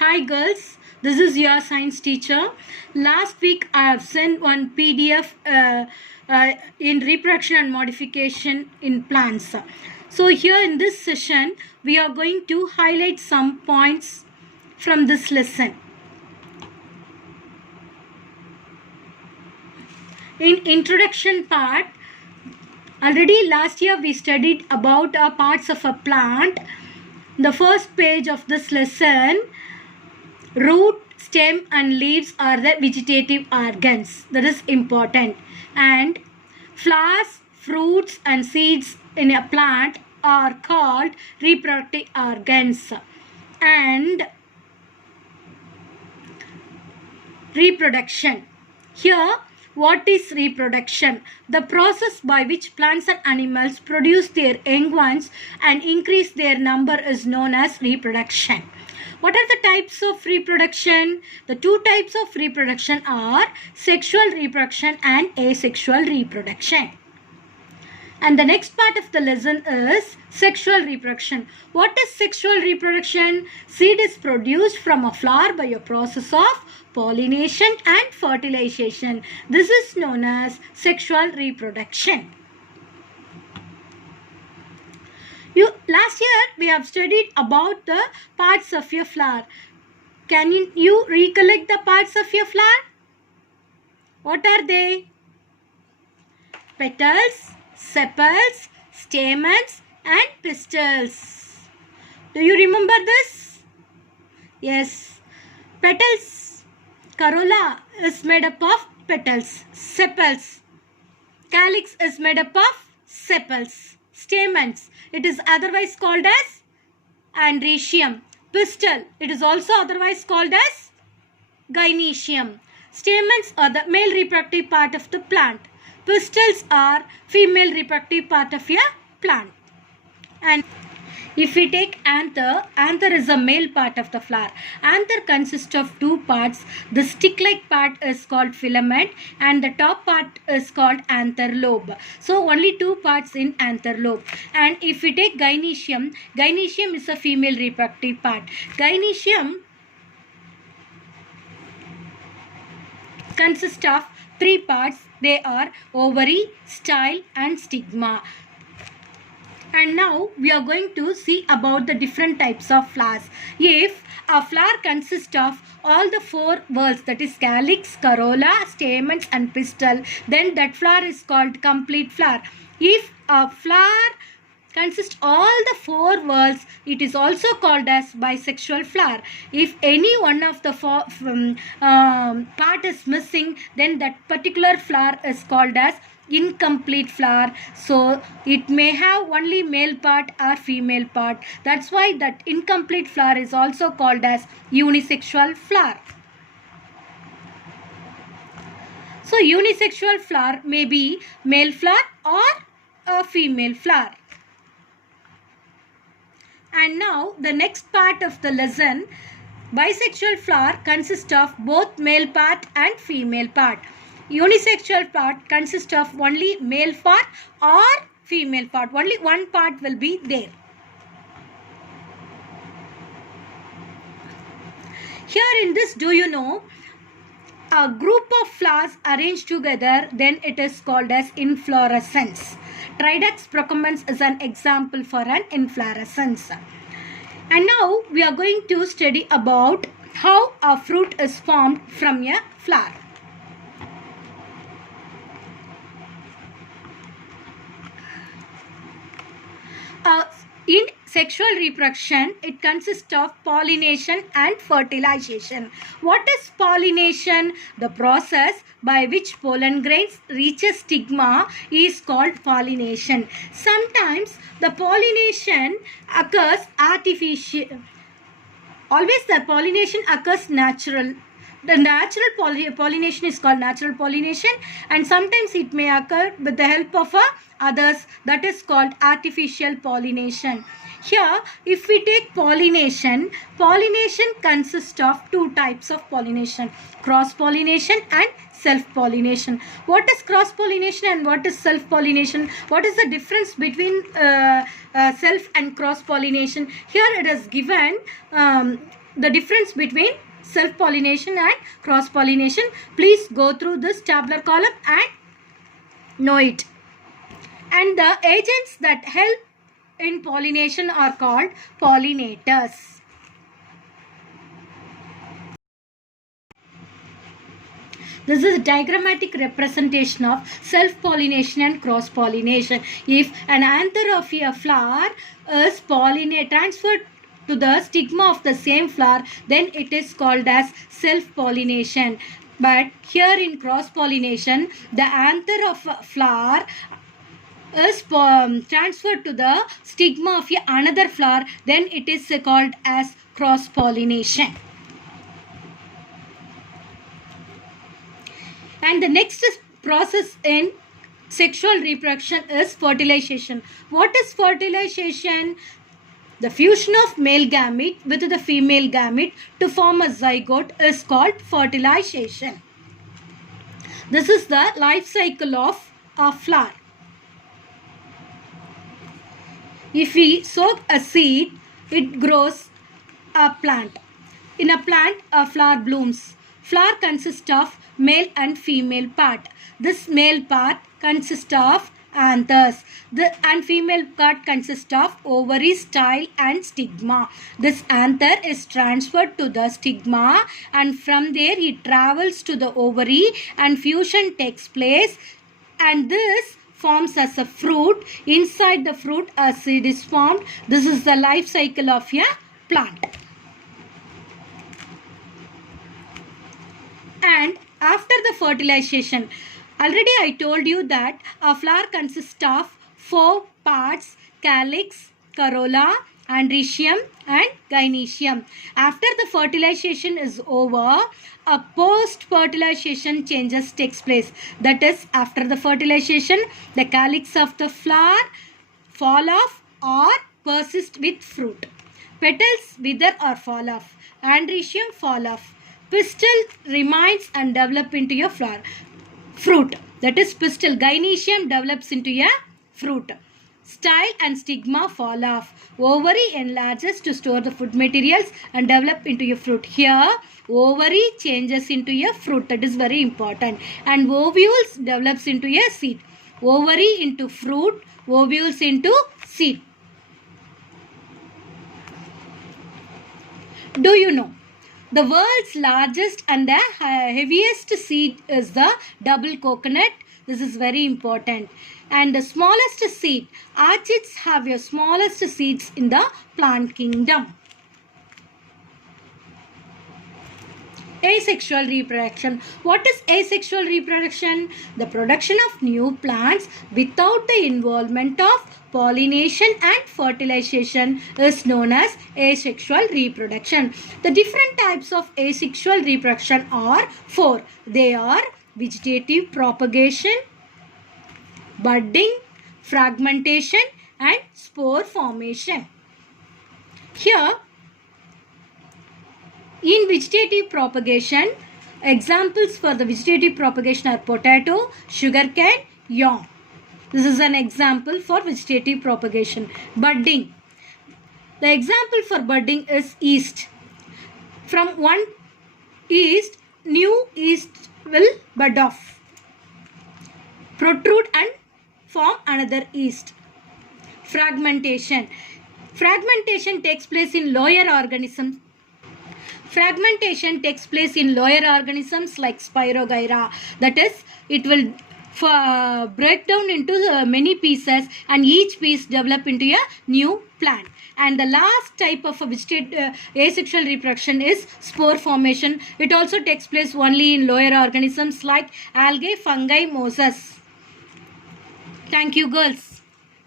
Hi girls, this is your science teacher. Last week I have sent one PDF in reproduction and modification in plants. So here in this session we are going to highlight some points from this lesson. In introduction part, already last year we studied about parts of a plant. The first page of this lesson, root, stem and leaves are the vegetative organs. That is important. And flowers, fruits and seeds in a plant are called reproductive organs. And reproduction. Here, what is reproduction? The process by which plants and animals produce their young ones and increase their number is known as reproduction. What are the types of reproduction? The two types of reproduction are sexual reproduction and asexual reproduction. And the next part of the lesson is sexual reproduction. What is sexual reproduction? Seed is produced from a flower by a process of pollination and fertilization. This is known as sexual reproduction. Last year we have studied about the parts of a flower. Can you recollect the parts of a flower? What are they? Petals, sepals, stamens and pistils. Do you remember this? Yes. Petals, corolla is made up of petals. Sepals, calyx is made up of sepals. Stamens, it is otherwise called as androecium. Pistil, it is also otherwise called as gynoecium. Stamens are the male reproductive part of the plant. Pistils are female reproductive part of a plant. And if we take anther, anther is a male part of the flower. Anther consists of two parts. The stick-like part is called filament and the top part is called anther lobe. So only two parts in anther lobe. And if we take gynoecium, gynoecium is a female reproductive part. Gynoecium consists of three parts. They are ovary, style and stigma. And now we are going to see about the different types of flowers. If a flower consists of all the four whorls, that is calyx, corolla, stamens and pistil, then that flower is called complete flower. If a flower consists all the four whorls, it is also called as bisexual flower. If any one of the four part is missing, then that particular flower is called as incomplete flower. So it may have only male part or female part. That's why that incomplete flower is also called as unisexual flower. So unisexual flower may be male flower or a female flower. And now the next part of the lesson, bisexual flower consists of both male part and female part. Unisexual part consists of only male part or female part. Only one part will be there. Here in this, do you know, a group of flowers arranged together, then it is called as inflorescence. Tridux procumbens is an example for an inflorescence. And now we are going to study about how a fruit is formed from a flower. In sexual reproduction, it consists of pollination and fertilization. What is pollination? The process by which pollen grains reach a stigma is called pollination. Sometimes the pollination occurs artificial. Always the pollination occurs natural. The natural pollination is called natural pollination, and sometimes it may occur with the help of others, that is called artificial pollination. Here, if we take pollination, pollination consists of two types of pollination, cross-pollination and self-pollination. What is cross-pollination and what is self-pollination? What is the difference between self and cross-pollination? Here it is given the difference between self-pollination and cross-pollination. Please go through this tabular column and know it. And the agents that help in pollination are called pollinators. This is a diagrammatic representation of self-pollination and cross-pollination. If an anther of a flower is transferred to the stigma of the same flower, then it is called as self-pollination. But here in cross-pollination, the anther of a flower is transferred to the stigma of another flower, then it is called as cross-pollination. And the next process in sexual reproduction is fertilization. What is fertilization? The fusion of male gamete with the female gamete to form a zygote is called fertilization. This is the life cycle of a flower. If we sow a seed, it grows a plant. In a plant, a flower blooms. Flower consists of male and female part. This male part consists of anthers. And female part consists of ovary, style and stigma. This anther is transferred to the stigma, and from there it travels to the ovary and fusion takes place, and this forms as a fruit. Inside the fruit a seed is formed. This is the life cycle of a plant. And after the fertilization, already I told you that a flower consists of 4 parts: calyx, corolla, androecium and gynoecium. After the fertilization is over, a post-fertilization changes takes place. That is, after the fertilization, the calyx of the flower fall off or persist with fruit. Petals wither or fall off. Androecium fall off. Pistil remains and develop into a flower. Fruit, that is pistil. Gynoecium develops into a fruit. Style and stigma fall off. Ovary enlarges to store the food materials and develop into a fruit. Here, ovary changes into a fruit. That is very important. And ovules develops into a seed. Ovary into fruit, ovules into seed. Do you know? The world's largest and the heaviest seed is the double coconut. This is very important. And the smallest seed, orchids have your smallest seeds in the plant kingdom. Asexual reproduction. What is asexual reproduction? The production of new plants without the involvement of pollination and fertilization is known as asexual reproduction. The different types of asexual reproduction are 4. They are vegetative propagation, budding, fragmentation and spore formation. Here, in vegetative propagation, examples for the vegetative propagation are potato, sugarcane, yam. This is an example for vegetative propagation. Budding. The example for budding is yeast. From one yeast, new yeast will bud off, protrude and form another yeast. Fragmentation. Fragmentation takes place in lower organisms. Fragmentation takes place in lower organisms like Spirogyra. That is, it will break down into many pieces and each piece develop into a new plant. And the last type of asexual reproduction is spore formation. It also takes place only in lower organisms like algae, fungi, mosses. Thank you, girls.